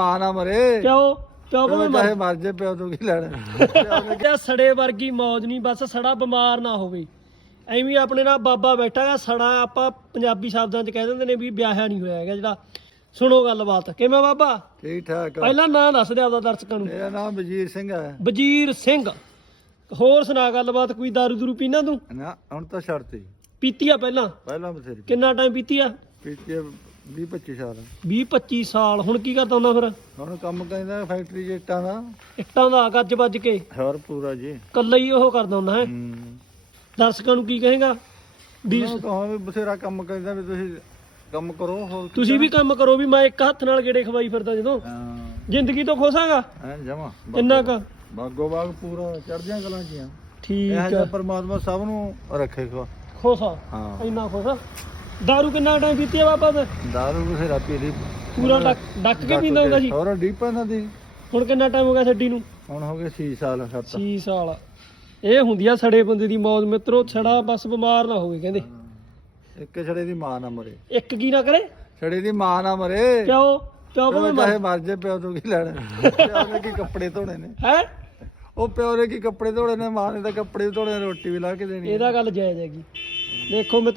ਆ ਨਾ ਮਰੇ। ਕਿਉਂ? ਕਿਉਂ ਪਿਓ ਭਾਵੇਂ ਚਾਹੇ ਮਰ ਜੇ ਪਿਓ ਤੋਂ ਕੀ ਲੈਣਾ? ਸੜੇ ਵਰਗੀ ਮੌਜ ਨਹੀਂ ਬਸ ਸੜਾ ਬਿਮਾਰ ਨਾ ਹੋਵੇ। ਐਵੇਂ ਆਪਣੇ ਨਾਲ ਬਾਬਾ ਬੈਠਾ ਹੈ ਸੜਾ ਆਪਾਂ ਪੰਜਾਬੀ ਸ਼ਬਦਾਂ 'ਚ ਕਹਿ ਦਿੰਦੇ ਨੇ ਵੀ ਵਿਆਹਿਆ ਨਹੀਂ ਹੋਇਆ ਹੈਗਾ ਜਿਹੜਾ। ਸੁਣੋ ਗੱਲਬਾਤ ਕਿਵੇਂ ਬਾਬਾ? ਠੀਕ ਠਾਕ। ਪਹਿਲਾਂ ਨਾਂ ਦੱਸ ਦੇ ਆਪਦਾ ਦਰਸ਼ਕਾਂ ਨੂੰ। ਮੇਰਾ ਨਾਮ ਵਜੀਰ ਸਿੰਘ ਹੈ ਵਜੀਰ ਸਿੰਘ। ਹੋਰ ਸੁਣਾ ਗੱਲਬਾਤ ਕੋਈ ਦਾਰੂ ਦੂਰੂ ਪੀਣਾ ਤੂੰ? ਨਾ ਹੁਣ ਤਾਂ ਛੱਡਤੀ। ਪੀਤੀ ਆ ਪਹਿਲਾਂ? ਪਹਿਲਾਂ ਬਥੇਰੀ ਕਿੰਨਾ ਟਾਈਮ ਪੀਤੀ ਆ? ਪੀਤੀ 20 25 ਸਾਲ। 20 25 ਸਾਲ ਹੁਣ ਕੀ ਕਰਦਾ ਹੁੰਦਾ ਫਿਰ? ਹੁਣ ਕੰਮ ਕਹਿੰਦਾ ਫੈਕਟਰੀ ਚ ਇੱਟਾਂ ਦਾ। ਇੱਟਾਂ ਦਾ ਗੱਜ ਵੱਜ ਕੇ। ਹੋਰ ਪੂਰਾ ਜੀ। ਕੱਲਾ ਹੀ ਉਹ ਕਰਦਾ ਹੁੰਦਾ ਹੈ? ਹੂੰ। ਦਰਸ਼ਕਾਂ ਨੂੰ ਕੀ ਕਹੇਗਾ? ਵੀ ਕਹਾਂ ਵੀ ਬਥੇਰਾ ਕੰਮ ਕਹਿੰਦਾ ਵੀ ਤੁਸੀਂ ਕੰਮ ਕਰੋ ਹੋਰ ਤੁਸੀਂ ਵੀ ਕੰਮ ਕਰੋ ਵੀ ਮੈਂ ਇੱਕ ਹੱਥ ਨਾਲ ਗੇੜੇ ਖਵਾਈ ਫਿਰਦਾ ਜਦੋਂ। ਹਾਂ। ਜ਼ਿੰਦਗੀ ਤੋਂ ਖੁਸ਼ਾਂਗਾ ਐ ਜਮਾ। ਇੰਨਾ ਕ? ਬਾਗੋ ਬਾਗ ਪੂਰਾ ਚੜ੍ਹਦੀਆਂ ਕਲਾਂ ਜੀਆਂ ਠੀਕ ਜਿਹਾ ਪਰਮਾਤਮਾ ਸਭ ਨੂੰ ਰੱਖੇ ਖੁਸ਼ਾ ਹਾਂ। ਇੰਨਾ ਖੁਸ਼ਾ ਦਾਰੂ ਕਿੰਨਾ ਟਾਈਮ ਪੀਤੀ ਆ ਬਾਬਾ ਤੇ ਦਾਰੂ ਬਥੇਰਾ ਪੀ ਲਈ ਪੂਰਾ ਡੱਕ ਡੱਕ ਕੇ ਪੀਂਦਾ ਹੁੰਦਾ ਸੀ ਹੋਰ ਡੀਪਾਂ ਨਾ ਦੀ ਹੁਣ ਕਿੰਨਾ ਟਾਈਮ ਹੋ ਗਿਆ ਛੱਡੀ ਨੂੰ ਹੁਣ ਹੋ ਗਏ 6 ਸਾਲ 7 6 ਸਾਲ ਇਹ ਹੁੰਦੀ ਆ ਸੜੇ ਬੰਦੇ ਦੀ ਮੌਜ ਮਿੱਤਰੋ ਛੜਾ ਬਸ ਬਿਮਾਰ ਨਾ ਹੋਵੇ ਕਹਿੰਦੇ ਇੱਕ ਛੜੇ ਦੀ ਮਾਂ ਨਾ ਮਰੇ ਇੱਕ ਕੀ ਨਾ ਕਰੇ ਛੜੇ ਦੀ ਮਾਂ ਨਾ ਮਰੇ ਕਿਉਂ ਕਿਉਂ ਪਿਓ ਭਾਵੇਂ ਚਾਹੇ ਮਰ ਜੇ ਪਿਓ ਤੋਂ ਕੀ ਲੈਣਾ ਪਿਓ ਨੇ ਕੀ ਕੱਪੜੇ ਧੋਣੇ ਨੇ ਹੈ ਉਹ ਪਿਓ ਨੇ ਕੀ ਕੱਪੜੇ ਧੋਣੇ ਨੇ ਮਾਂ ਨੇ ਤਾਂ ਕੱਪੜੇ ਵੀ ਧੋਣੇ ਨੇ, ਰੋਟੀ ਵੀ ਲਾ ਕੇ ਦੇਣੀ ਹੈ। ਇਹਦਾ ਗੱਲ ਜਾਇਜ਼ ਹੈਗੀ ਦੇਖੋ ਮਿੱਤਰੋ